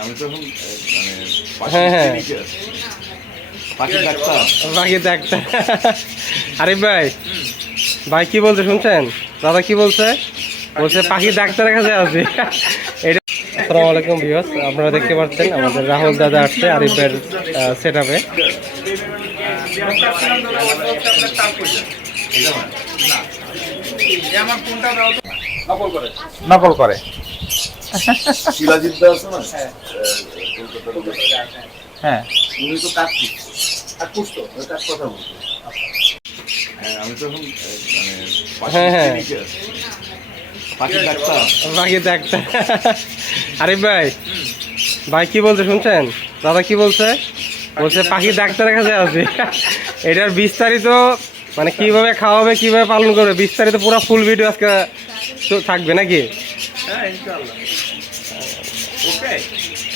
আমি তো এখন হ্যাঁ হ্যাঁ পাখি ডাক্তার। পাখি ডাক্তার। আরিফ ভাই, ভাই কি বলছে শুনছেন? দাদা কি বলছে? বলছে পাখি ডাক্তারের কাছে আসবে। এটা আসসালামু আলাইকুম ভিউয়ার্স, আপনারা দেখতে পাচ্ছেন আমাদের রাহুল দাদা আসছে আরিফের সেট আপে। নকল করে শিলাজিৎ দা আছে না? হ্যাঁ, উনি তো কাজ করতো, কাজ কথা বলতো। আমি তো এখন হ্যাঁ হ্যাঁ পাখি ডাক্তার। পাখি ডাক্তার। আরিফ ভাই, ভাই কি বলছে শুনছেন? দাদা কি বলছে? বলছে পাখি ডাক্তারের কাছে আসবে। এটার বিস্তারিত মানে কিভাবে খাওয়াবে, কিভাবে পালন করবে, বিস্তারিত পুরো ফুল ভিডিও আজকে থাকবে নাকি? হ্যাঁ ইনশাআল্লাহ। ওকে,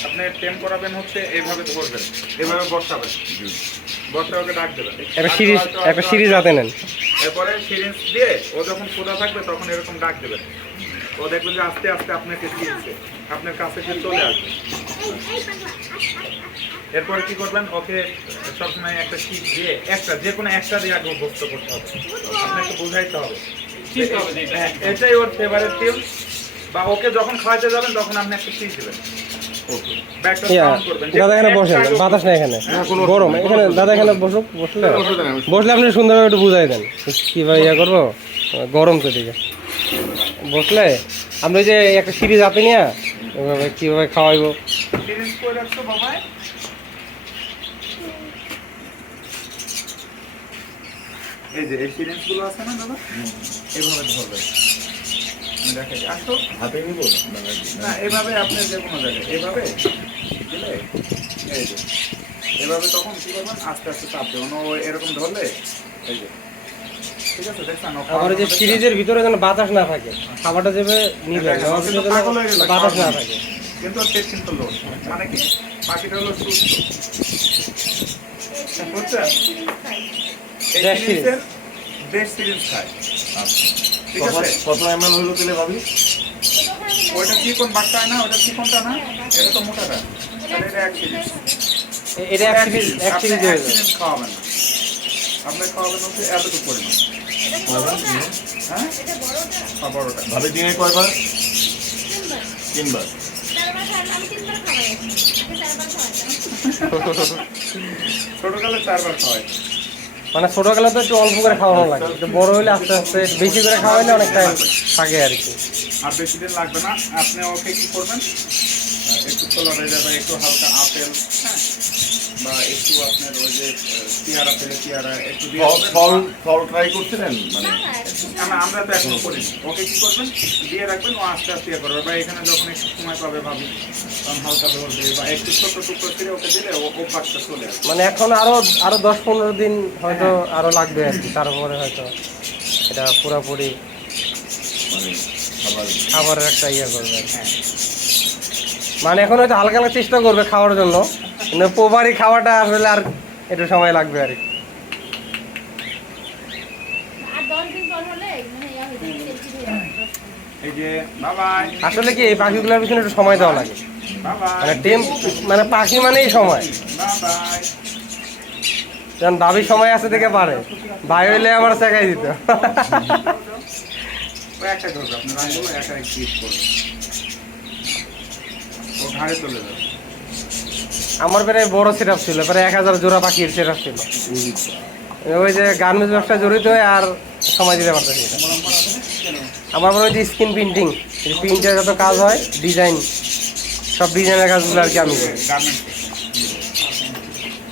আপনি টেম করাবেন হচ্ছে এইভাবে ধরবেন, এইভাবে বসাবেন, বসে ওকে ডাক দেবেন। একটা সিরিজ হাতে নেন। এরপরে সিরিঞ্জ দিয়ে ও যখন খোদা থাকবে তখন এরকম ডাক দেবেন। ও দেখবেন যে আস্তে আস্তে আপনাকে চিনছে, আপনার কাছে সে চলে আসবে। এরপরে কি করবেন, ওকে সবসময় একটা শীত দিয়ে যে কোনো একটা দিয়ে আগে অভ্যস্ত করতে হবে। আপনাকে বুঝাইতে হবে এটাই ওর ফেভারিট টিম, বা ওকে যখন খাওয়াতে যাবেন তখন আপনি একটা শীত দেবেন। দাদা এখানে বসেন, বাতাস নেই এখানে, গরম এখানে। দাদা এখানে বসলে আপনি সুন্দরভাবে একটু বুঝাই দেন কিভাবে ইয়ে করবো, গরম তো দিকে বসলে আপনি যে একটা সিরিজ হাতে নিয়ে ওইভাবে কীভাবে খাওয়াইবো। এই যে এই সিরিঞ্জগুলো আছে না দাদা, এইভাবে ধরবেন। দেখাই আসো হাতে নিব না, এভাবে আপনি যে কোনো জায়গায় এভাবে দিলে, এই যে এভাবে তখন কি করবেন, আস্তে আস্তে চাপ দেবেন। ও এরকম ধরলে এই যে ঠিক আছে, দেখছেন? আবার যে সিরিজের ভিতরে যেন বাতাস না থাকে, খাবারটা যাবে নিবে বাতাস না থাকে। কিন্তু পেট কিন্তু লো, মানে কি পাখিটা হলো সুস্থ, বুঝছেন? এই সিরিজের বেস্ট সিরিজ খায়। ঠিক আছে, কত এমএল হইলো তেলে ভাবি? ওইটা কি কোন বাচ্চা না, ওটা কি কোনটা না, এটা তো মোটাটা, তাহলে এটা এক সিরিজ। এটা এক সিরিজ হয়ে যাবে। খাওয়াবেন না, আপনি খাওয়াবেন হচ্ছে এতটুকু পরিমাণ। হ্যাঁ, বড়টা ভাবি দিনে কয়বার? 3 বার। ছোটকালে 4 বার খাওয়াই। মানে ছোটবেলা তো একটু অল্প করে খাওয়ানো লাগে, একটু বড় হলে আস্তে আস্তে বেশি করে খাওয়াইলে অনেক টাইম থাকে আর কি। আর বেশি দিন লাগবে না। আপনি ওকে কি করবেন, একটু ছোলা ভেজা বা একটু হালকা আপেল, হ্যাঁ, বা একটু আপনার ওই যে পেয়ারা পেলে পেয়ারা একটু দিয়ে ফল ট্রাই করছিলেন? মানে আমরা তো এখনো করিনি। ওকে কি করবেন, দিয়ে রাখবেন, ও আস্তে আস্তে ইয়ে করবে। বা এখানে যখন একটু সময় পাবে ভাবি, তখন হালকা ধরবে বা একটু ছোট টুকরো করে ওকে দিলে ও অভ্যাসটা চলে আসবে। মানে এখন আরো 10-15 দিন হয়তো আরো লাগবে আর কি, তারপরে হয়তো এটা পুরোপুরি মানে খাবারের একটা ইয়ে করবে। মানে এখন হয়তো হালকা হালকা চেষ্টা করবে খাওয়ার জন্য, কিন্তু প্রপারি খাওয়াটা আসলে আর একটু সময় লাগবে আর কি। এই যে বাবাই, আসলে কি এই পাখিগুলোর পিছনে একটু সময় দেওয়া লাগে। মানে মানে পাখি মানেই সময়। বাবাই যেমন ভাবি সময় আছে থেকে পারে, ভাই হইলে আমার চেকাই দিত। ও একটা ধরবে, আপনার আঙ্গুল একা ক্লিক করবে, ও ঘাড়ে চলে যাবে। আমার প্রায় বড় সেট আপ ছিল, প্রায় 1000 জোড়া পাখির সেট আপ ছিল। ওই যে গার্মেন্টস ব্যবসা জড়িত হয়ে আর সময় দিতে পারতেছি না। আমার মনে হয় যে স্ক্রিন প্রিন্টিং, প্রিন্টের যত কাজ হয়, ডিজাইন, সব ডিজাইনের কাজগুলো আর কি আমি করি।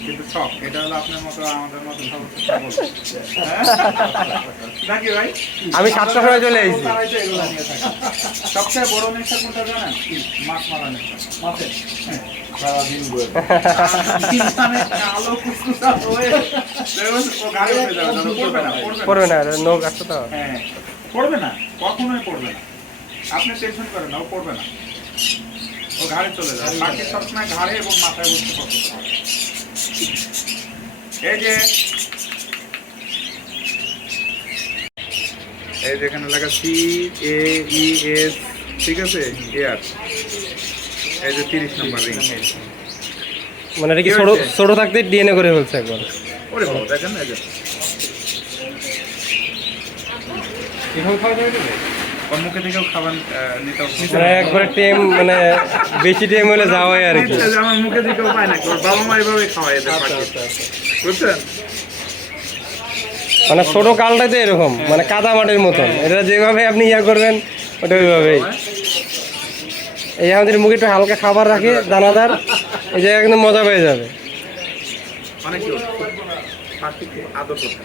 কিন্তু শখ, এটা হলো আপনার মতো আমাদের মতো নাকি ভাই? আমি 7টার সময় চলে এসেছি। সবচেয়ে বড় নেশা কোনটা জানেন? মাছ মারা নেশা। মাছের সারাদিন আলো কুসকুসা হয়ে ও গাড়ি উঠে যাবে, পড়বে না, পড়বে না, নখ আছে তো। হ্যাঁ, পড়বে না, কখনোই পড়বে না। আপনি টেনশন করেন না, ও পড়বে না, ও ঘাড়ে চলে যাবে। পাখি সবসময় ঘাড়ে এবং মাথায় বসতে পছন্দ করে। এই যে যেখানে লেখা CAES, ঠিক আছে, এয়ার, এই যে 30 নম্বর রিং। মানে এটা কি কি ছোট হয়েছে? ছোট থাকতে ডিএনএ করে ফেলছে একবার। ওরে বাবা, দেখেন না, এই যে এখন খাওয়া যাবে না? ওর মুখে থেকেও খাবার নিতে মানে একবারে টেম, মানে বেশি টেম হলে যাওয়াই আর কি। আমার মুখে থেকেও পায় না, ওর বাবা মা এইভাবে খাওয়ায় এদের পাখি, বুঝছেন? মানে ছোট কালটাতে এরকম, মানে কাদা মাটির মতন, এটা যেভাবে আপনি ইয়া করবেন ওটা ওইভাবেই। এই আমাদের মুখে একটু হালকা খাবার রাখে দানাদার, এই জায়গায় কিন্তু মজা পেয়ে যাবে। অনেক কি পাখি খুব আদর করতে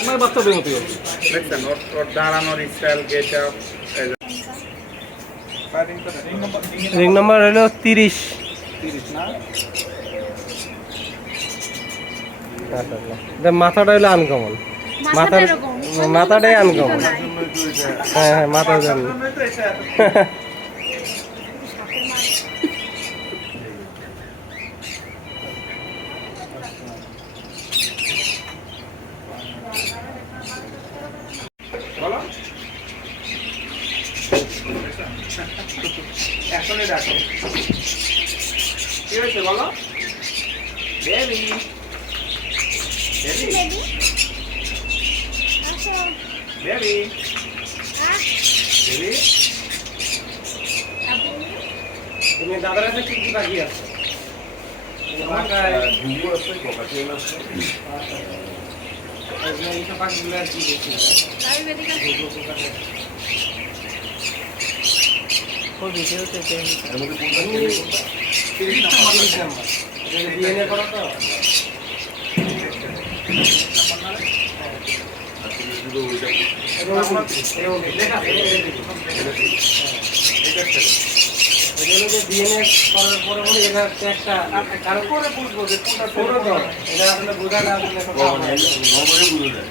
আমার বাচ্চাদের মতোই হবে। দেখছেন ওর দাঁড়ানোর style, get up. Ring number হলো 30। 30 না? মাথাটা হলো আনকমন, মাথার মাথাটাই আনকমন। হ্যাঁ হ্যাঁ, মাথার জন্য। বলো, এখনই ডাকো। কি হয়েছে বলো? Baby, baby, baby, baby. তুমি দাদার কাছে কি কি বাকি আছে? আমার ঘুঘু আছে, ককাটেল আছে। এইসব বাকিগুলো আর কি দেখি। এর মধ্যে কোনটা খেলে কোনটা? 30 নাম্বার। এটা ডিএনএ করা তো। আচ্ছা, দুটো ওইটা লেখা আছে, এটা ঠিক। এটা ছেলে। এটা হলো যে ডিএনএ করার পরে পরে এটা একটা কারণ করে বুঝবো যে কোনটা ছোট তো। এটা আসলে বোঝাটা আসলে ও, কথা হয়। নরমালি বুঝে যায়।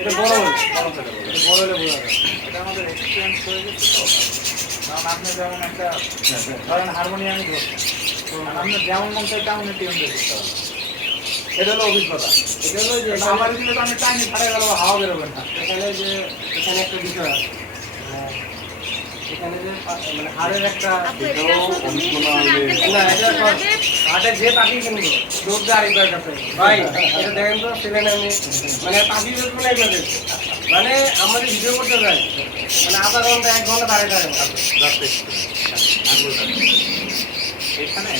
এটা বড় হলে, বড় ছেলে বলে। এটা বড় হলে বোঝা যায়। এটা আমাদের এক্সপিরিয়েন্স হয়ে গেছে তো, কারণ আপনি যেমন একটা ধরেন হারমোনিয়ামই ধরছেন, আর আপনি যেমন মন চাই তেমনই টিউন দিয়ে করতে হবে। এটা হলো অভিজ্ঞতা। এটা হলো যে আমার দিলে তো আমি টাইনি ফাটাই গেল, হাওয়া বেরোবেন না। এখানে যে এখানে একটা বিষয় আছে, এখানে যে মানে হাড়ের একটা এটাও অভিজ্ঞতা হলে না, এটা হাটে যে পাখি কিনবো দুধ দিয়ে আরেকবার কাছে ভাই, এটা দেখেন তো সেখানে আমি মানে পাখি বেচবো না একবার দেখবো। মানে আমাদের ভিডিও করতে যাই মানে আধা ঘন্টা 1 ঘন্টা দাঁড়িয়ে দাঁড়িয়ে যাচ্ছে এখানে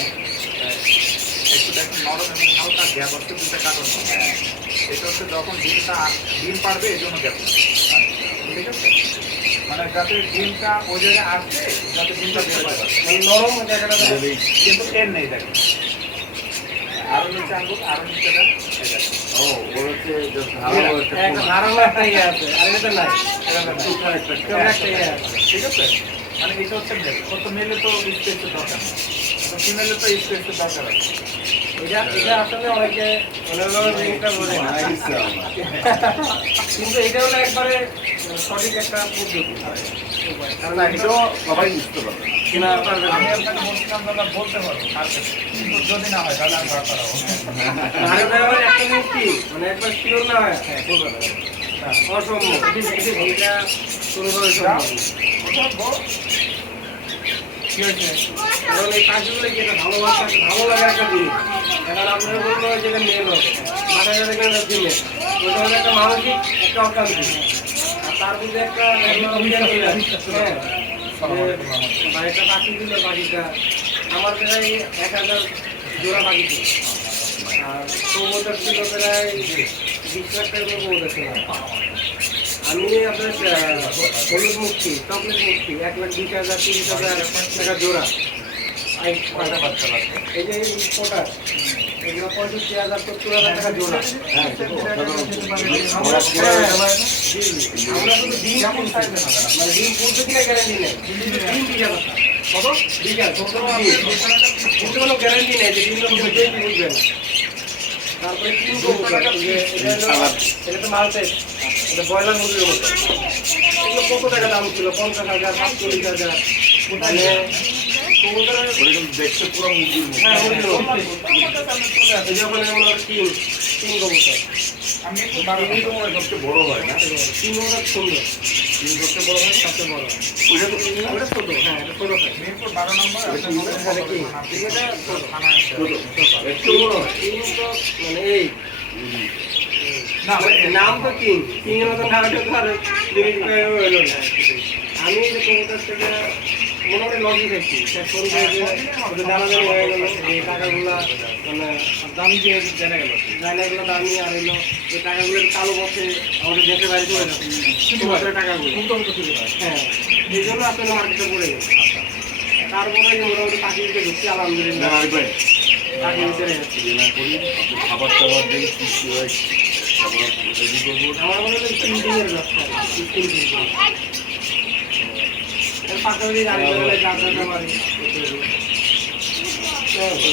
একটু দেখুন নরম এবং হালকা গ্যাপ আছে, দুটা কারণ। এটা হচ্ছে যখন ডিম পারবে এই জন্য গ্যাপ, ঠিক আছে? মানে যাতে ডিমটা ওই জায়গায় আসছে, যাতে ডিমটা বের হয়, মানে নরম জায়গাটা দেখেন। কিন্তু এর নেই দেখেন। আরো নিচে আনবো, আরো নিচে দেন, এই দেখেন। ও, ওর হচ্ছে just হালকা একটা একটা কোনা। ধারণা একটা ইয়ে আছে, আর এটা নাই, এটা দেখেন। কোথায় একটা ছোট একটা ইয়ে আছে। ঠিক আছে, মানে এটা হচ্ছে মেল। কত মেলে তো স্পেসের দরকার নেই, তো ফিমেলে তো স্পেসের দরকার আছে। এটা আসলে অনেকে অনেকভাবে জিনিসটা বোঝে না, মারা গেছে আমার। কিন্তু এটা হলো একবারে সঠিক একটা পদ্ধতি। কারণ না, এটা এটাও সবাই বুঝতে পারবে না। কিনা পারবে আমি আপনাকে বলছিলাম দাদা বলতে পারবো মার্কেটে, কিন্তু যদি না হয় তাহলে আমি ভাড়া করাবো। আরে ভাই, আমার একটা জিনিস কি, মানে একবার শিওর না হয় অসম্ভব। এটা কোনোভাবে সম্ভব না। কি হয়েছে? কারণ এই পাখিগুলো কি একটা ভালোবাসা, ভালো লাগে একটা জিনিস। এখন আপনারা বলবো যে এটা মেল হবে, মাথায় দেখবেন এটা ফিমেল, ওটা হলো একটা মানসিক একটা অশান্তি। আর তার মধ্যে একটা অভিযান চলে আসছে। হ্যাঁ, বা একটা পাখি দিল, পাখিটা আমার প্রায় 1000 জোড়া পাখি ছিল। আর কবুতর ছিল প্রায় 20 লাখ টাকার কবুতর ছিল। আমি আপনার হলুদ মুক্তি, চকলেট মুক্তি 1,20,000 30,000 টাকা জোড়া। কয়টা বাচ্চা লাগবে? এই যে ফোটার এগুলো 65,000 70,000 টাকা জোড়া। হ্যাঁ, সেটা অসাধারণ। আমরা সবাই আমরা শুধু ডিম কেমন কিনছি। সাইজের হবে? মানে ডিম ফুলতে কিনা গ্যারান্টি নেই, কিন্তু ডিম বিঘা কথা। কত? বিঘা, কিন্তু কোনো গ্যারান্টি নেই যে ডিমটা ফুলতেই কি বুঝবে না। তারপরে কিন করবো এটা তো মালটেস, এটা ব্রয়লার মুরগির মতো। এগুলো কত টাকা দাম ছিল? 50,000 45,000। মানে কবুতরের ওটা কিন্তু দেখতে পুরো মুরগির মতো। হ্যাঁ মুরগির মতো। এই যে ওখানে আমরা তিন কবুতর, আমি একটু এই তো মনে হয় সবচেয়ে বড় হয় না? তিন কবুতর সুন্দর। তিন সবচেয়ে বড় হয়, সবচেয়ে বড়। ওইটা তো কিনবে না? ওটা ছোট, হ্যাঁ এটা ছোট size। মিরপুর 12 নম্বর এটা কি? এটা কি? এটা ছোট। থানায় আছে। ছোট। একটু বড় হয়। কিং তো মানে এই না ভাই, নাম তো কিং, কিং এর মতো নাম তো আর লিমিট করে হলো না। আমি এই কবুতর থেকে মোটামুটি লজি খাইছি, শেষ পর্যন্ত যে ওদের দানাদানি হয়ে গেল, এই টাকাগুলা মানে দামি যে জানা গেল, জায়গাগুলো দামি আর এলো এই টাকাগুলো কালো বসে আমাদের দেশের বাইরে চলে যাচ্ছে কবুতরের টাকাগুলো। হ্যাঁ, এই জন্য আসলে মার্কেটে পড়ে গেছে। তারপরে যে মোটামুটি পাখি দিতে ঢুকছি, না, আলহামদুলিল্লাহ ভাই, পাখি ভিতরে যাচ্ছে। ইয়ে না করি, আপনি খাবার টাবার দেন, সৃষ্টি হয়, খাবার রেডি করবো। আমার মনে হয় প্রিন্টিংয়ের ব্যবসা, প্রিন্টিং। এর পাশাপাশি গাড়ি চালালে যাত্রাটা মারি। হ্যাঁ, তো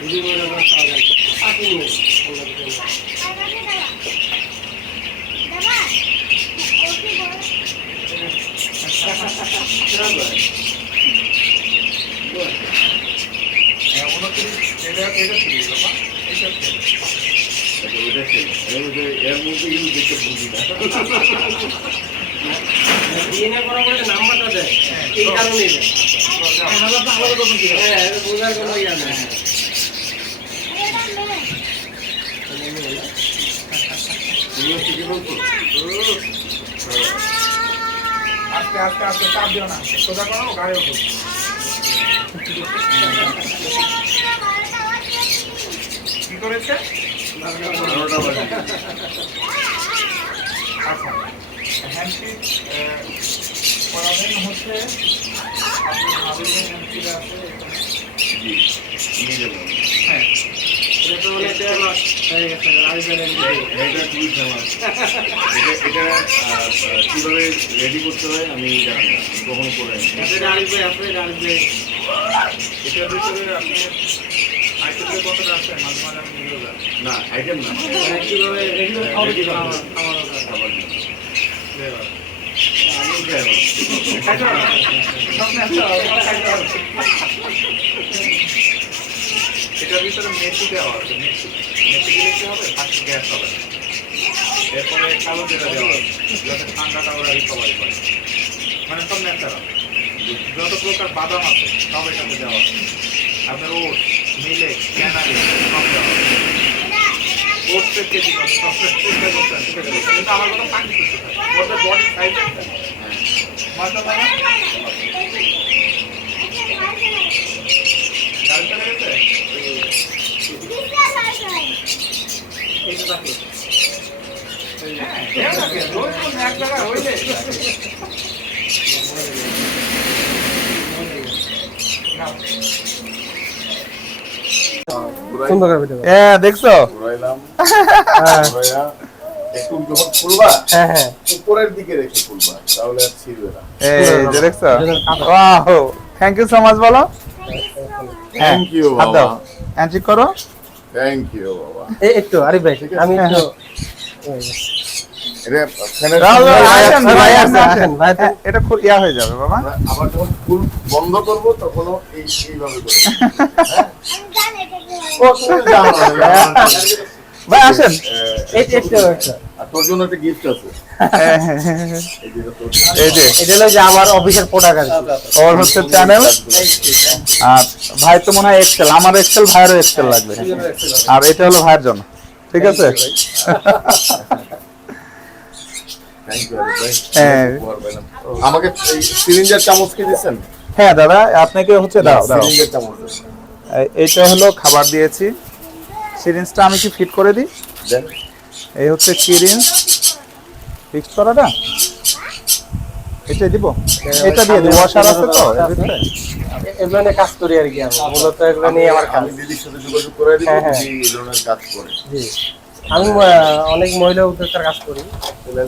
ভিডিও করে আমরা খাওয়া যায়। পাখি নেই, অন্য কিছু নেই। হ্যাঁ, 29 এটা কি বাবা? এটা কি? আচ্ছা, ওইটা ছিল। এর মধ্যে কিন্তু দেখতে বুঝি না। DNA করা বলে নাম্বারটা দেয়, এই কারণেই দেয়। হ্যাঁ, এটা বোঝার কোনো ইয়া নেই। তুমিও শিখে বলছো? আস্তে আস্তে আস্তে চাপ দিও না, সোজা করো, গাড়ি ওঠো। কি করেছে? 12টা বাজে। আচ্ছা, হ্যান্ডপিক করাবেন হচ্ছে আপনি ভাবিলেন হ্যান্ডপিক আছে এখানে। জি, নিয়ে যাবো আমি। হ্যাঁ, এটা তো অনেক ফেমাস হয়ে গেছে, রাজধানীর মধ্যে। এটা খুবই ফেমাস। এটা কিভাবে রেডি করতে হয় আমি জানি না, আমি কখনো করে নি। এটা আরিফ ভাই আছে, আরিফ ভাই। এটার ভিতরে আপনি আইটেমের কতটা আছে মাঝে মাঝে আমি নিয়ে যাই। না, আইটেম না। মানে কিভাবে রেগুলার খাওয়া Ready খাওয়া খাবার। খাওয়া দরকার। খাবার জন্য। লেবার। আমি খাই আমার। খাইতে হবে। সামনে আসতে হবে, খাইতে হবে। এটার ভিতরে মেথি দেওয়া আছে, মেথি দিলে কি হবে? ফার্স্ট গ্যাস হবে না। এরপরে কালো যেটা দেওয়া হবে যাতে ঠান্ডাটা ওরা রিকভারি করে, মানে সব ন্যাচারাল। যত প্রকার বাদাম আছে সব এটাতে দেওয়া আছে। আপনার ওট, মিলেট, ক্যানারি সব দেওয়া আছে। ওটসের কেজি কত? সবটা চিন্তা করতে হবে। কিন্তু আমার কথা পানি করতে হবে। ওদের বডি সাইজ একটা মাথা পায় না? গাড়ি চলে গেছে? এইটা থাকে। হ্যাঁ, দেও না কেন? রোজ রোজ এক জায়গায় হইলে। নাও। সুন্দর করে ভিডিও। দেখছো? ঘুরাইলাম। হ্যাঁ ঘুরাইয়া একটু যখন খুলবা, হ্যাঁ হ্যাঁ। উপরের দিকে রেখে খুলবা, তাহলে আর ছিঁড়বে না। এই যে দেখছো? Wow, thank you so much বলো। থ্যাংক ইউ হাত বাবা, দাও, হ্যান্ডশেক করো। থ্যাংক ইউ বাবা। একটু আরিফ ভাই, আমি একটু এটা ফ্যানের দাও, দাও, সঙ্গে আসেন, ভাই, ভাই, আসেন, আসেন, আসেন, ভাই, হ্যাঁ, এটা খুব ইয়া হয়ে যাবে বাবা। আমরা আবার যখন ফুল বন্ধ করবো তখনও এইভাবে করে। ও, তুমি জানো না, ভাই আসেন। একটু আর তোর জন্য একটা গিফট আছে। হ্যাঁ, হ্যাঁ, হ্যাঁ, হ্যাঁ। এই যে তোর জন্য। এই যে এটা হলো যে আমার অফিসের প্রোডাক্ট আর কি। ওর হচ্ছে চ্যানেল, আর ভাই তো মনে হয় এক্সেল, আমার এক্সেল, ভাইয়েরও এক্সেল লাগবে, আর এটা হলো ভাইয়ের জন্য, ঠিক আছে? থ্যাংক ইউ ভাই। হ্যাঁ। উপহার পেলাম। আমাকে এই সিরিঞ্জার চামচ কি দিচ্ছেন? হ্যাঁ দাদা, আপনাকে হচ্ছে দাও দাও। সিরিঞ্জার চামচ দেন। এইটা হলো খাবার দিয়েছি, সিরিঞ্জটা আমি কি ফিট করে দিই? দেন। এই হচ্ছে সিরিঞ্জ ফিক্স করাটা, এটা দিব, এটা দিয়ে দিব, ওয়াশার আছে তো এর ভিতরে। এগুলো নিয়ে কাজ করি আর কি, আমি মূলত এগুলো নিয়ে আমার কাজ। আমি দিদির সাথে যোগাযোগ করে দিব, হ্যাঁ, হ্যাঁ। দিদি এই ধরনের কাজ করে। জি, আমি অনেক মহিলা উদ্যোক্তার কাজ করি। বলবেন।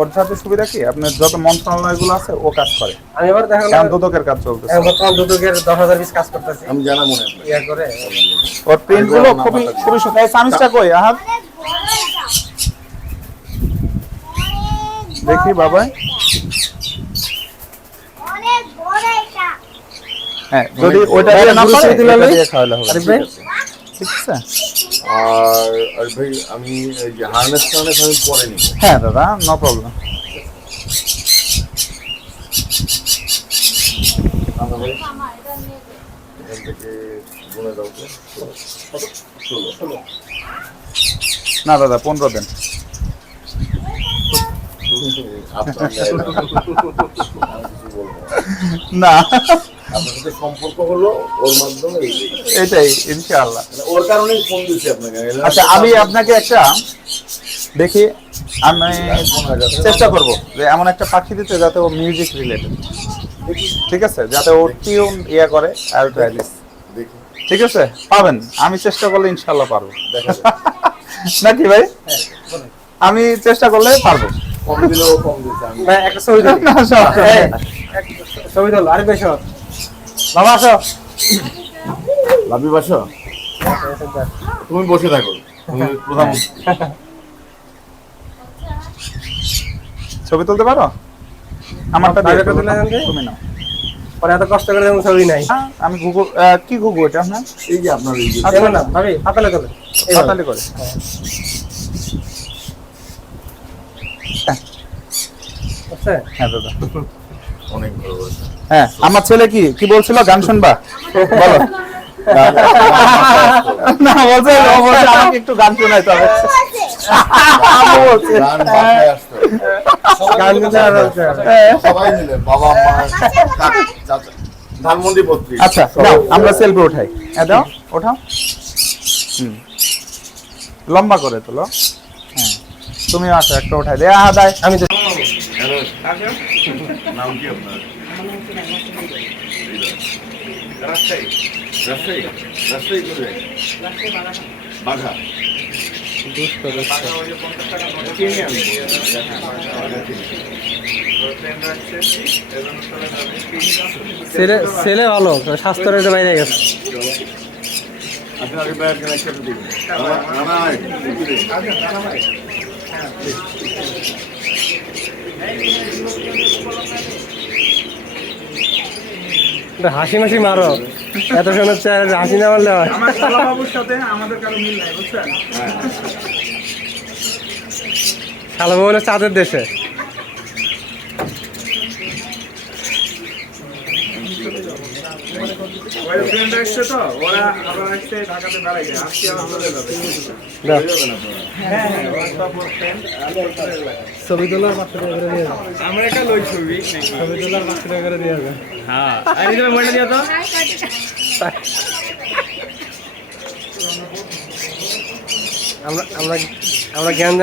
ওর সাথে সুবিধা কি, আপনার যত মন্ত্রণালয়গুলো আছে ও কাজ করে, আমি আবার দেখা কারণ গেল দুদকের কাজ চলতেছে। বর্তমান দুদকের 10,000 পিস কাজ করতেছি, আমি জানা মনে আপনার। ইয়া করে। ওর প্রিন্ট গুলো খুবই খুবই সুন্দর। এই সামিজটা কই আহাত দেখি বাবা। অনেক বড় এটা। হ্যাঁ, যদি ওইটা দিয়ে না পারে, এটা দিয়ে খাওয়ালে হবে। আরিফ ভাই, ঠিক আছে? আর ভাই আমি এই যে হার্নেস টার্নেস আমি পরে নিব। হ্যাঁ দাদা, নো প্রবলেম। আমরা ভাই এখান থেকে গুনে দাও তো। 16 না দাদা 15 দেন। আপনার গায়ে আমি কিছু বলবো না। না আপনার সাথে সম্পর্ক হলো ওর মাধ্যমে এটাই ইনশাআল্লাহ। ওর কারণেই ফোন দিচ্ছি আপনাকে। আচ্ছা আমি আপনাকে একটা দেখি, আমি চেষ্টা করব যে এমন একটা পাখি দিতে যাতে ও মিউজিক রিলেটেড, ঠিক আছে, যাতে ও টিউন ইয়া করে আর প্যারিস, দেখি ঠিক আছে, পাবেন। আমি চেষ্টা করলে ইনশাআল্লাহ পারবো। দেখা যাবে। নাকি ভাই? আমি চেষ্টা করলে পারবো। কম দিলেও কম দিচ্ছে আমি। ভাই একটা ছবি তুলি। না, সমস্যা নেই। ছবি তোল, আরে বেশ বাবা আসো। লাভি বাসা তুমি বসে থাকো, তুমি প্রধানমন্ত্রী। ছবি তুলতে পারো? আমারটা দিয়ে বাইরেটা দেবো। তুলে আনবে? তুমি নাও। পরে এত কষ্ট করে যেমন ছবি নাই। হ্যাঁ, আমি গুগল কি গুগল এটা আপনার এই যে আপনার এই যে এমন না ভাবি, পাতালে তোলে। হাতালি করে। বুঝছে? হ্যাঁ দাদা। অনেক ভালোবাসা। হ্যাঁ, আমার ছেলে কি কি বলছিল, গান শুনবা? বলো। না বলছে, ও বলছে আমাকে একটু গান শোনাইতে হবে। আম্মু বলছে। গান বাসায় আসতো। গান কিন্তু আর হচ্ছে না। সবাই মিলে বাবা মা চাচা ধানমন্ডি পত্রিকা। আচ্ছা নাও, আমরা সেলফি উঠাই। হ্যাঁ দাও, ওঠাও। লম্বা করে তোলো। হ্যাঁ, তুমি আসো, একটা উঠাই দে। হ্যাঁ দাই। আমি তো হ্যালো, আসো। নাম কি আপনার? রাজশাহী। রাজশাহী? রাজশাহী কোথায়? বাঘা। টাকা ওই যে 50 টাকা নোট চিনি আমি। ট্রেন রাখছে, এজন্য চলে যাবে। ছেলে ছেলে ভালো, স্বাস্থ্য রেটে বাইরে গেছে। আপনার আগে ব্যাগ একসাথে দিবেন। না না, একটু দিন। একটু হাসি মাসি মারো, এত সুন্দর চেহারা, হাসি না মারলে হয়? আমার শালা বাবুর সাথে আমাদের কারো মিল নাই, বুঝছেন? শালা বউ হলো চাঁদের দেশে। ওই ফ্রেন্ড আসছে তো, ওরা আবার আসছে ঢাকাতে বেড়াইছে, আজকে আবার চলে যাবে। দাও। হয়ে যাবেন আপনারা। হ্যাঁ হ্যাঁ, ওরা সব ওর friend, আর ওর চলে যাবে। ছবি তোলার 500 টাকা করে দিয়ে যাবে। আমরা একটা লই ছবি ছবি তোলার 500 টাকা করে দিয়ে যাবে। হ্যাঁ, আর এই যে মোবাইলটা দিয়ে তো। আমরা আমরা আমরা জ্ঞান